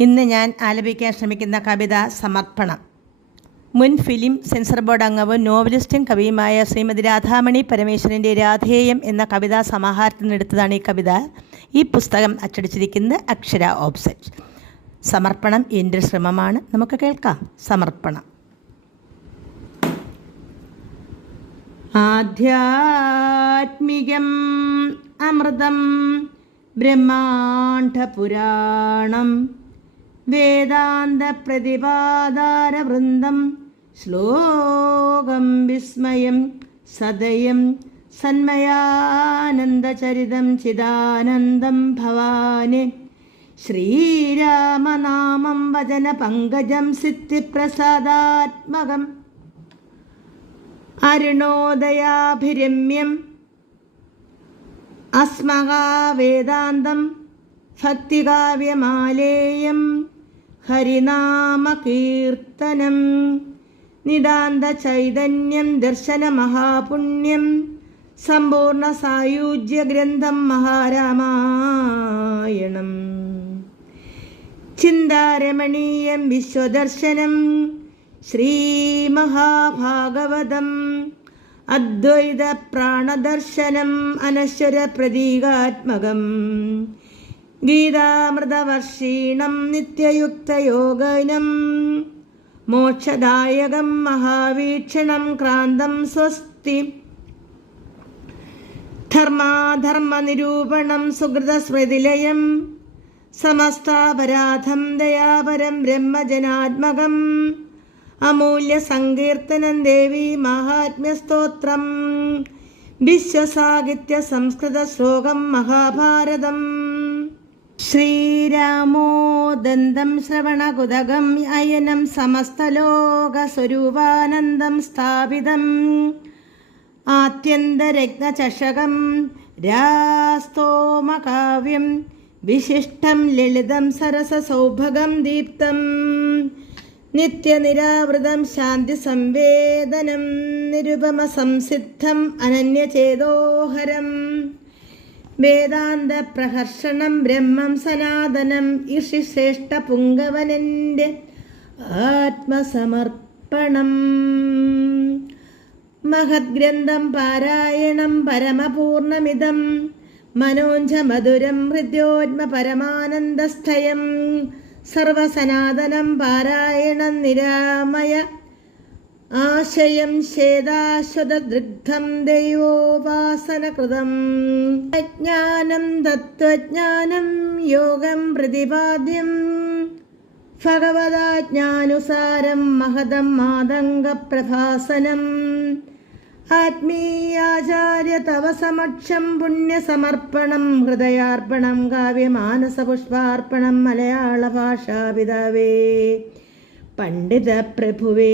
ഇന്ന് ഞാൻ ആലപിക്കാൻ ശ്രമിക്കുന്ന കവിത സമർപ്പണം. മുൻ ഫിലിം സെൻസർ ബോർഡ് അംഗവും നോവലിസ്റ്റും കവിയുമായ ശ്രീമതി രാധാമണി പരമേശ്വരന്റെ രാധേയം എന്ന കവിതാ സമാഹാരത്തിൽ നിന്നെടുത്തതാണ് ഈ കവിത. ഈ പുസ്തകം അച്ചടിച്ചിരിക്കുന്നത് അക്ഷര ഓബ്സെറ്റ് സമർപ്പണം എന്റെ ശ്രമമാണ്. നമുക്ക് കേൾക്കാം സമർപ്പണം. ആധ്യാത്മികം അമൃതം ബ്രഹ്മാണ്ഡപുരാണം വേദാന്തപ്രതിപാദാരവൃന്ദം ശ്ലോകം വിസ്മയം സദയം സന്മയാനന്ദചരിതം ചിദാനന്ദം ഭവാനി. ശ്രീരാമനാമം വചനപങ്കജം സിദ്ധിപ്രസാദാത്മകം. അരുണോദയാഭിരമ്യം. അസ്മകാവേദാന്തം ഭക്തികാവ്യമാലേയം. ഹരിനാമകീർത്തനം നിതാന്തചൈതന്യം ദർശനമഹാപുണ്യം സമ്പൂർണ സായുജ്യഗ്രന്ഥം മഹാരാമായണം. ചിന്താരമണീയം വിശ്വദർശനം ശ്രീമഹാഭാഗവതം അദ്വൈത പ്രാണദർശനം അനശ്വര പ്രതീകാത്മകം. ഗീതാമൃതവർഷീണം നിത്യയുക്തയോഗനം. മോക്ഷദായകം മഹാവീക്ഷണം ക്രാന്തം സ്വസ്തി. ധർമാധർമ്മനിരൂപണം സുഹൃതസ്മൃതിലയം സമസ്താപരാധം ദയാപരം ബ്രഹ്മജനാത്മകം. അമൂല്യ സങ്കീർത്തനം ദേവി മഹാത്മ്യസ്തോത്രം. വിശ്വസാഹിത്യ സംസ്കൃത ശ്ലോകം മഹാഭാരതം. ശ്രീരാമോ ദന്തം ശ്രവണകുതകം അയനം സമസ്തലോകസ്വരൂപാനന്ദം സ്ഥാപിതം. ആത്യന്തരക്തചഷകം രാസ്തോമകാവ്യം വിശിഷ്ടം ലളിതം സരസസൗഭഗം ദീപ്തം. നിത്യനിരാവൃതം ശാന്തിസംവേദനം നിരുപമ സംസിദ്ധം അനന്യചേതോഹരം. വേദാന്ത പ്രഹർഷണം ബ്രഹ്മം സനാതനം ഇഷിശ്രേഷ്ഠ പുങ്കവനന്റെ ആത്മസമർപ്പണം. മഹദ്ഗ്രന്ഥം പാരായണം പരമപൂർണമിതം. മനോഞ്ചമധുരം ഹൃദ്യോത്മ പരമാനന്ദസ്ഥയം സർവസനാതനം പാരായണം നിരാമയ ആശയം ശേദാശ്വതദൃഗ്ധം ദൈവോപാസനകൃതം അജ്ഞാനം തത്വജ്ഞാനം യോഗം പ്രതിപാദ്യം. ഭഗവതാജ്ഞാനുസാരം മഹതം മാതംഗപ്രഭാസനം. ആത്മീയാചാര്യ തവ സമക്ഷം പുണ്യസമർപ്പണം ഹൃദയാർപ്പണം കാവ്യമാനസപുഷ്പാർപ്പണം മലയാള ഭാഷാപിതാവേ. പണ്ഡിത പ്രഭുവേ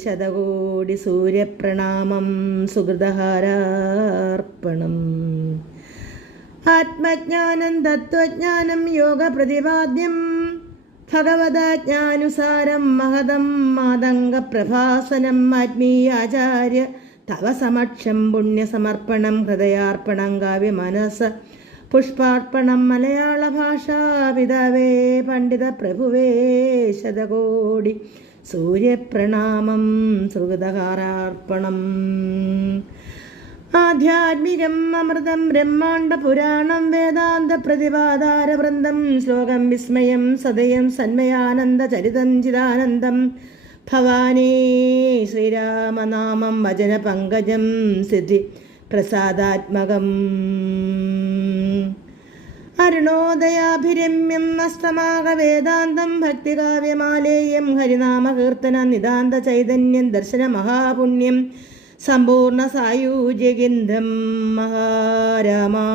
ശതകോടി സൂര്യപ്രണാമം സുഹൃതഹാരാർപ്പണം ആത്മജ്ഞാനം തത്വജ്ഞാനം യോഗപ്രതിപാദ്യം ഭഗവതാജ്ഞാനുസാരം മഹതം മാതംഗപ്രഭാസനം ആത്മീയാചാര്യ തവ സമക്ഷം പുണ്യസമർപ്പണം ഹൃദയാർപ്പണം കാവ്യമനസ പുഷ്പാർപ്പണം മലയാള ഭാഷാപിതാവേ പണ്ഡിത പ്രഭുവേ ശതകോടി സൂര്യപ്രണാമം ശ്രുതകാരാർപ്പണം. ആധ്യാത്മികം അമൃതം ബ്രഹ്മാണ്ട പുരാണം വേദാന്ത പ്രതിപാദാരവൃന്ദം ശ്ലോകം വിസ്മയം സദയം സന്മയാനന്ദ ചരിതം ചിദാനന്ദം ഭവാനേ ശ്രീരാമനാമം വചന പങ്കജം സിദ്ധി പ്രസാദാത്മകം. അരുണോദയാഭിരമ്യം അസ്തമാക വേദാന്തം ഭക്തികാവ്യമാലേയം ഹരിനാമകീർത്തന നിതാന്ത ചൈതന്യം ദർശന മഹാപുണ്യം സമ്പൂർണ സായൂജ്യഗിന്ധം മഹാരാമായണം.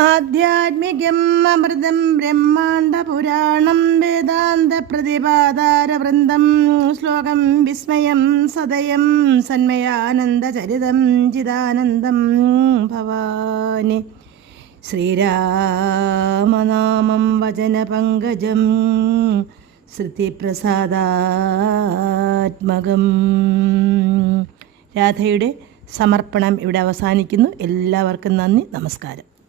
ആധ്യാത്മികം അമൃതം ബ്രഹ്മാണ്ട പുരാണം വേദാന്ത പ്രതിപാദാരവൃന്ദം ശ്ലോകം വിസ്മയം സദയം സന്മയാനന്ദചരിതം ചിദാനന്ദം ഭവാനി. ശ്രീരാമനാമം വചനപങ്കജം ശ്രുതിപ്രസാദാത്മകം. രാധയുടെ സമർപ്പണം ഇവിടെ അവസാനിക്കുന്നു. എല്ലാവർക്കും നന്ദി. നമസ്കാരം.